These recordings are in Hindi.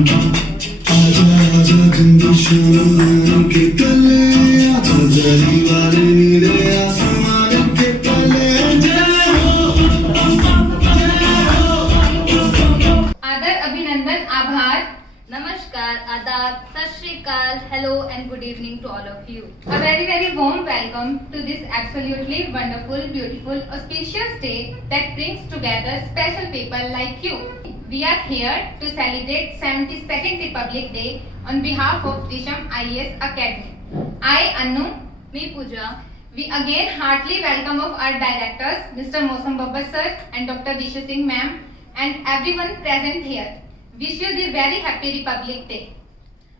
आजा आजा जिंदगी शाम के तले आजा जरी वाले नीले आसमान के तले आदर अभिनंदन आभार नमस्कार आदाब सत श्री अकाल hello and good evening to all of you. A very warm welcome to this absolutely wonderful, beautiful, auspicious day that brings together special people like you. We are here to celebrate 72nd Republic Day on behalf of Disham IAS Academy. I, Annu, me Pooja, we again heartily welcome of our directors, Mr. Mosam Babbar sir and Dr. Disha Singh ma'am and everyone present here. Wish you the very happy Republic Day.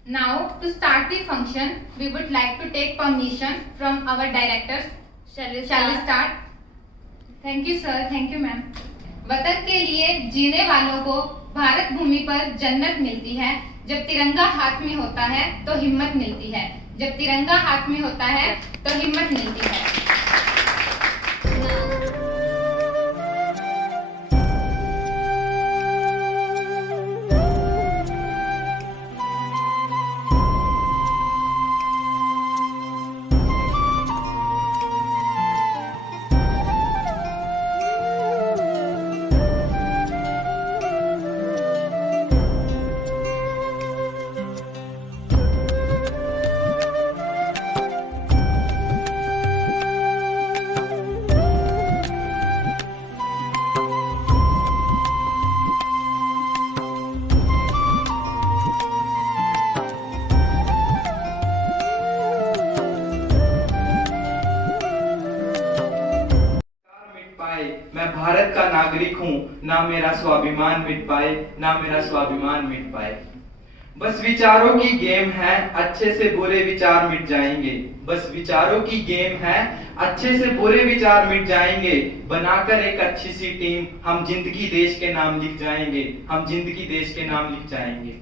Now, to start the function, we would like to take permission from our directors. Shall we start? Thank you sir, thank you ma'am. वतन के लिए जीने वालों को भारत भूमि पर जन्नत मिलती है जब तिरंगा हाथ में होता है तो हिम्मत मिलती है जब तिरंगा हाथ में होता है तो हिम्मत मिलती है मैं भारत का नागरिक हूँ ना मेरा स्वाभिमान मिट पाए ना मेरा स्वाभिमान मिट पाए बस विचारों की गेम है अच्छे से बुरे विचार मिट जाएंगे बस विचारों की गेम है अच्छे से बुरे विचार मिट जाएंगे बनाकर एक अच्छी सी टीम हम जिंदगी देश के नाम लिख जाएंगे हम जिंदगी देश के नाम लिख जाएंगे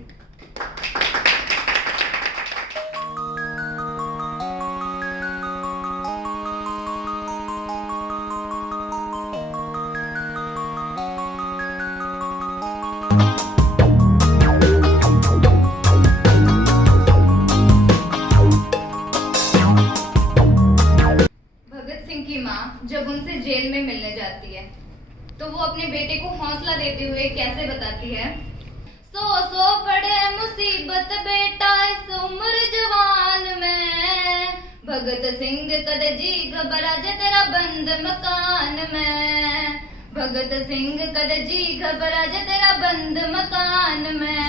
जब उनसे जेल में मिलने जाती है तो वो अपने बेटे को हौसला देते हुए कैसे बताती है सो पड़े मुसीबत बेटा इस उम्र जवान में भगत सिंह कद जी घबरा जे तेरा बंद मकान में भगत सिंह कद जी घबरा जे तेरा बंद मकान में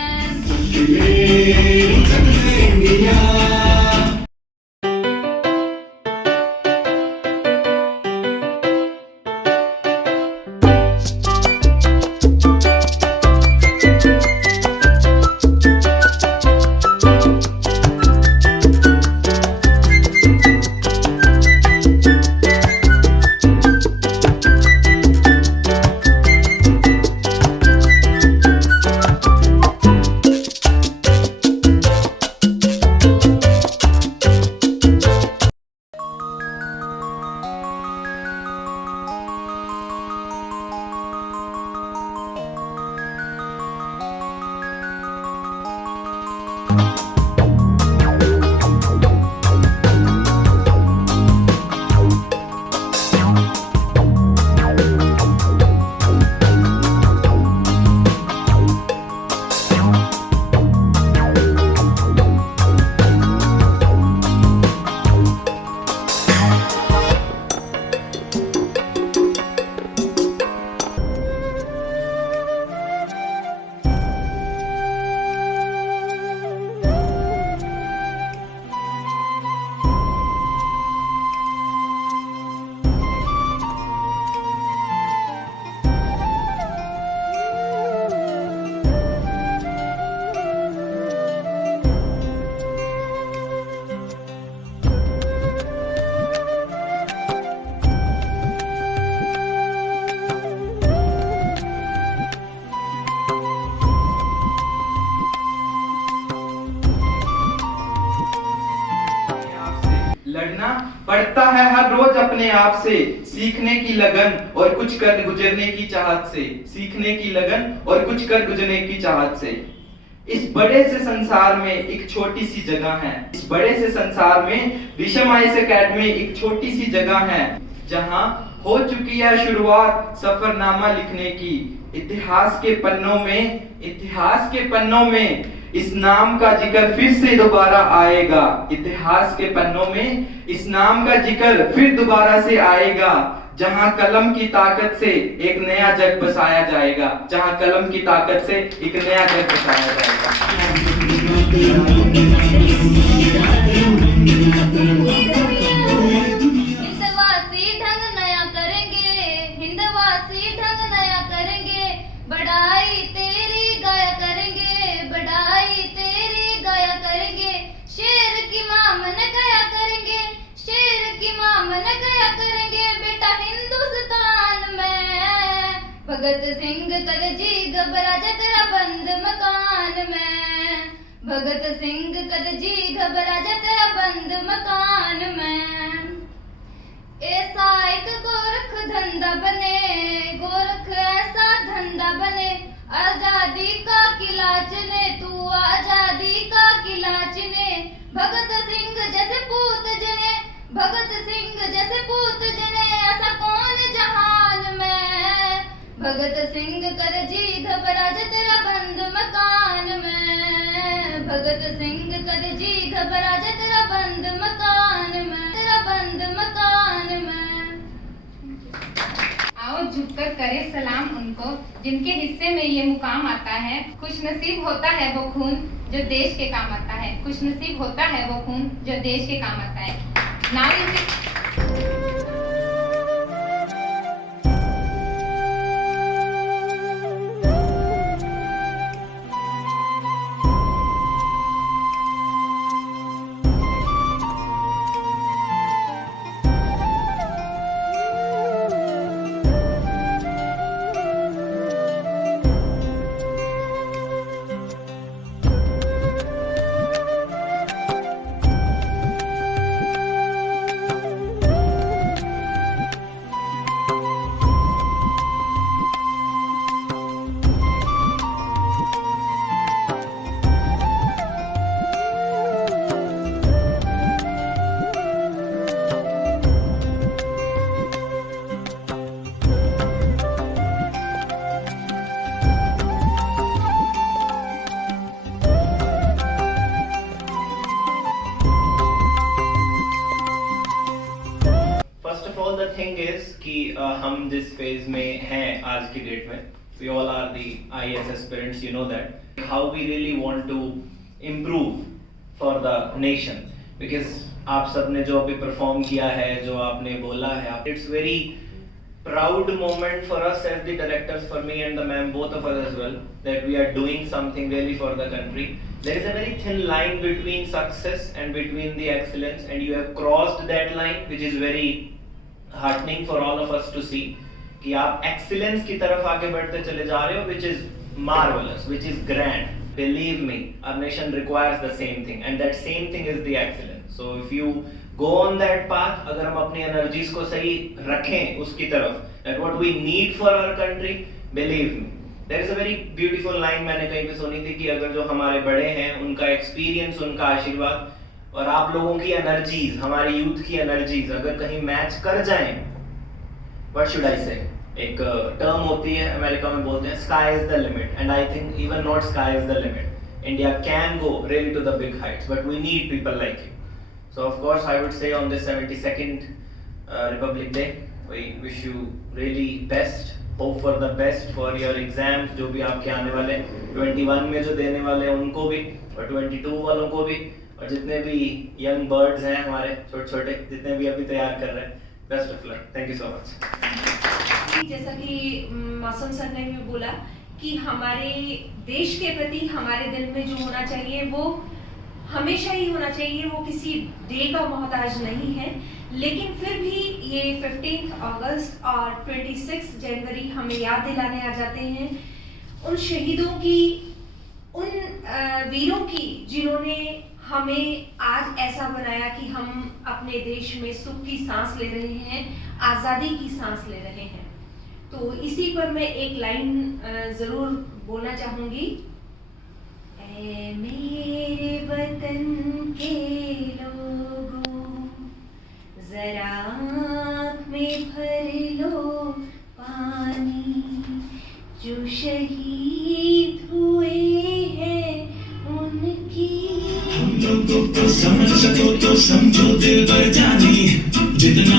लड़ना पड़ता है हर रोज अपने आप से, सीखने की लगन और कुछ कर गुजरने की चाहत से, सीखने की लगन और कुछ कर गुजरने की चाहत से। इस बड़े से संसार में एक छोटी सी जगह है। इस बड़े से संसार में विषम आइस एकेडमी एक छोटी सी जगह है, जहां हो चुकी है शुरुआत सफरनामा लिखने की। इतिहास के पन्नों में इस नाम का जिक्र फिर से दोबारा आएगा। इतिहास के पन्नों में इस नाम का जिक्र फिर दोबारा से आएगा, जहां कलम की ताकत से एक नया जग बसाया जाएगा। जहां कलम की ताकत से एक नया जग बसाया जाएगा। हिंदवासी ढंग नया करेंगे, हिंदवासी ढंग नया करेंगे, बढ़ाई तेरी गाया करेंगे, बढ़ाई तेरी गाया करेंगे। शेर की मामन गाया करेंगे, शेर की मामन गाया करेंगे। बेटा हिंदुस्तान में भगत सिंह कर जी घबरा जा तेरा बंद मकान में, भगत सिंह कर जी घबरा जा तेरा बंद मकान में। ऐसा एक गोरख धंधा बने, गोरख ऐसा धंधा बने, आजादी का किला चने, तू आजादी का किला चने। भगत सिंह जैसे पूत जने, भगत सिंह जैसे पूत जने, ऐसा कौन जहान में। भगत सिंह कर जी घबरा जा तेरा बंद मकान में, भगत सिंह कर जी घबरा जा तेरा बंद मकान में, तेरा बंद मकान में। आओ झुककर करे सलाम उनको जिनके हिस्से में ये मुकाम आता है। खुशनसीब होता है वो खून जो देश के काम आता है, खुशनसीब होता है वो खून जो देश के काम आता है। नारी the thing is कि हम जिस फेज में हैं आज की डेट में, we all are the IAS aspirants, you know that, how we really want to improve for the nation, because आप सब ने जो अभी परफॉर्म किया है, जो आपने बोला है, it's very proud moment for us as the directors, for me and the ma'am, both of us as well, that we are doing something really for the country. There is a very thin line between success and between the excellence, and you have crossed that line, which is very heartening for all of us to see कि आप excellence की तरफ आगे बढ़ते चले जा रहे हो, which is marvelous, which is grand. Believe me, our nation requires the same thing, and that same thing is the excellence. So if you go on that path, अगर हम अपनी energies को सही रखें उसकी तरफ, that what we need for our country, believe me, there is a very beautiful line मैंने कहीं पे सुनी थी कि अगर जो हमारे बड़े हैं उनका experience, उनका आशीर्वाद और आप लोगों की एनर्जीज, हमारे यूथ की एनर्जीज अगर कहीं मैच कर जाएं, व्हाट शुड आई से, एक टर्म होती है अमेरिका में बोलते हैं sky is the limit, and I think even not sky is the limit, India can go really to the big heights, but we need people like you. So of course I would say on this 72nd Republic Day we wish you really best, hope for the best for your exams, जो भी आपके आने वाले 21 में जो देने वाले हैं उनको भी, और 22 वालों को भी, और जितने भी यंग बर्ड्स हैं हमारे छोटे छोटे, जितने भी अभी तैयार कर रहे हैं, best of luck. Thank you so much. जैसा कि मौसम सर ने भी बोला कि हमारे देश के प्रति हमारे दिल में जो होना चाहिए वो हमेशा ही होना चाहिए, वो किसी डे का मोहताज नहीं है, लेकिन फिर भी ये 15 अगस्त और 26 जनवरी हमें याद दिलाने आ जाते हैं उन शहीदों की, उन वीरों की जिन्होंने हमें आज ऐसा बनाया कि हम अपने देश में सुख की सांस ले रहे हैं, आज़ादी की सांस ले रहे हैं। तो इसी पर मैं एक लाइन जरूर बोलना चाहूंगी। ऐ समझ सको तो समझो दिल पर जानी जितना